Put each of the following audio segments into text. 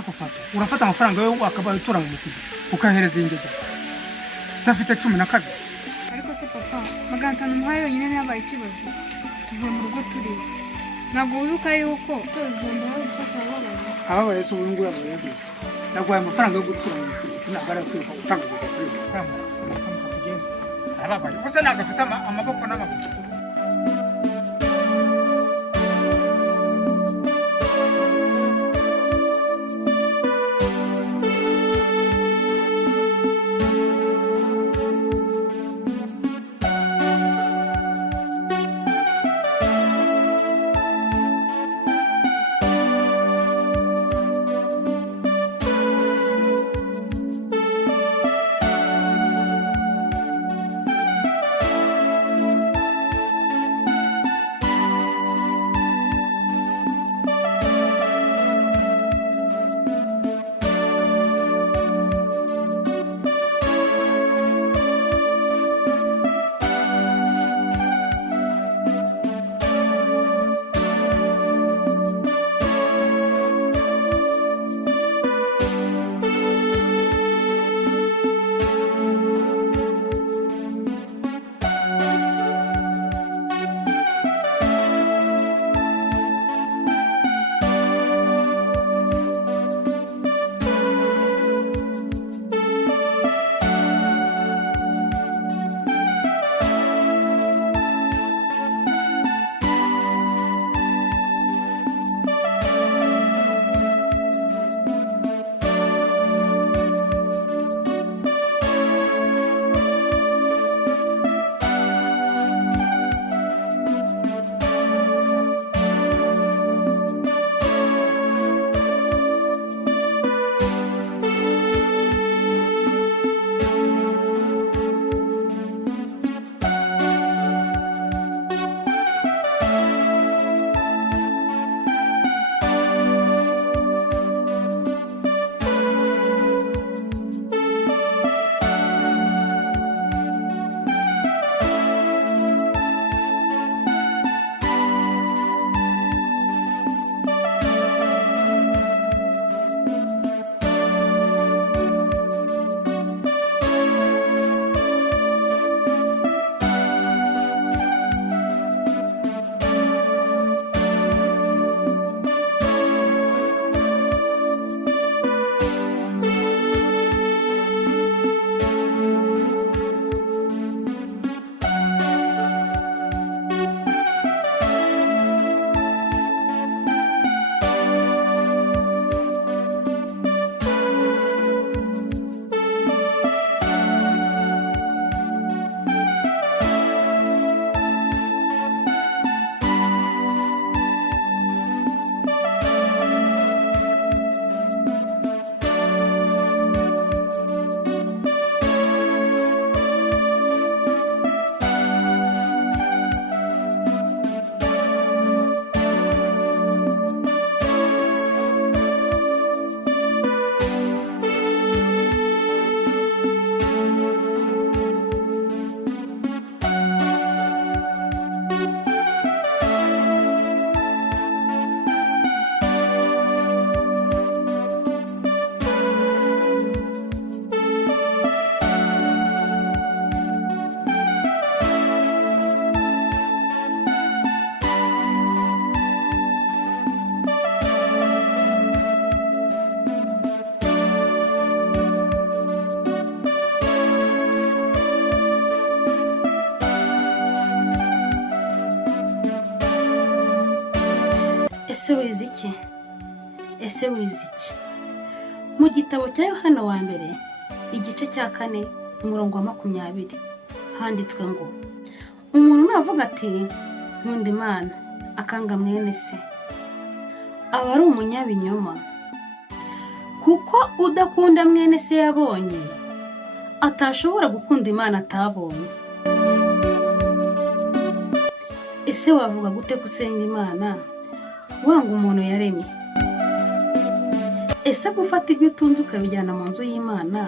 akufata urafata amafaranga yo akaba utura mu mukigo ukahereza indege utafite 12 ariko se papa magantano muhaye yonyine n'abaye ikibazo tuvuye mu rugo turi ntabwo wibuka yuko tuzagenda gufasha ababaye so ngura abaye nagwaye amafaranga yo gutura mu mukigo nagara kwiruka utanga ababaye gusa nagafata amaboko n'amaguru. ese wize iki? Mu gitabo cya Yohana wa mbere igice cya 4 umurongo wa 20 handitswe ngo umuntu navuga ati nkunda Imana akanga mwene se aba ari umunyabinyoma, kuko udakunda mwene se yabonye atashobora gukunda Imana atabonye. Ese wavuga gute kusenga Imana wanga umuntu yaremye? Ese gufata ibyo utunze ukabijyana mu nzu y'Imana,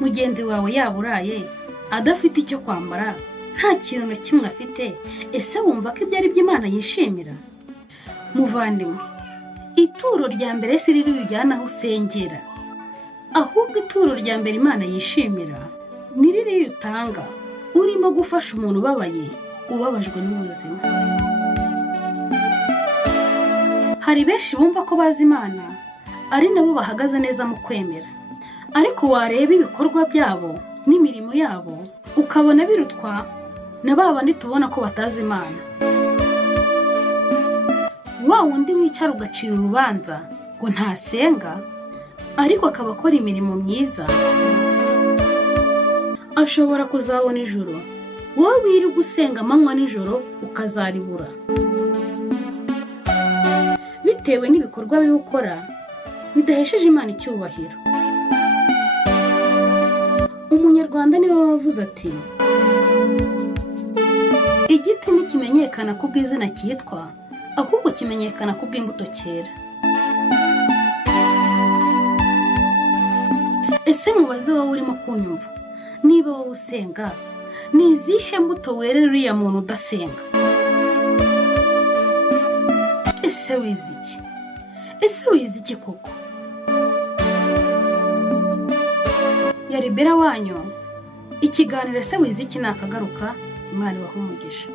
mugenzi wawe yaburaye adafite icyo kwambara, nta kintu na kimwe afite, ese wumva ko ibyo ari by'Imana yishimira? Muvandimwe, ituro rya mbere si riri ujyana aho usengera, ahubwo ituro rya mbere Imana yishimira ni riri utanga urimo gufasha umuntu ubabaye, ubabajwe n'ubuzima. Hari benshi bumva ko bazi Imana ari nabo bahagaze neza mu kwemera, ariko wareba ibikorwa byabo n'imirimo yabo ukabona birutwa na babandi tubona ko batazi Imana. Wa wundi wicara ugacira urubanza ngo ntasenga ariko akaba akora imirimo myiza, ashobora kuzabona ijuru, wowe wirirwa usenga amanywa n'ijoro ukazaribura, bitewe n'ibikorwa bibi ukora bidahesheje Imana icyubahiro. Umunyarwanda niwe wavuze ati, igiti ntikimenyekana kubw'izina cyitwa, ahubwo kimenyekana kubw'imbuto cyera. Ese mubaze wowe urimo kunyumva, niba wowe usenga, ni izihe mbuto werera uriya muntu udasenga? Ese wize iki? Ese wize iki koko? Yari Bella wanyu, ikiganiro Ese wize iki nakagaruka. Imana ibahe umugisha.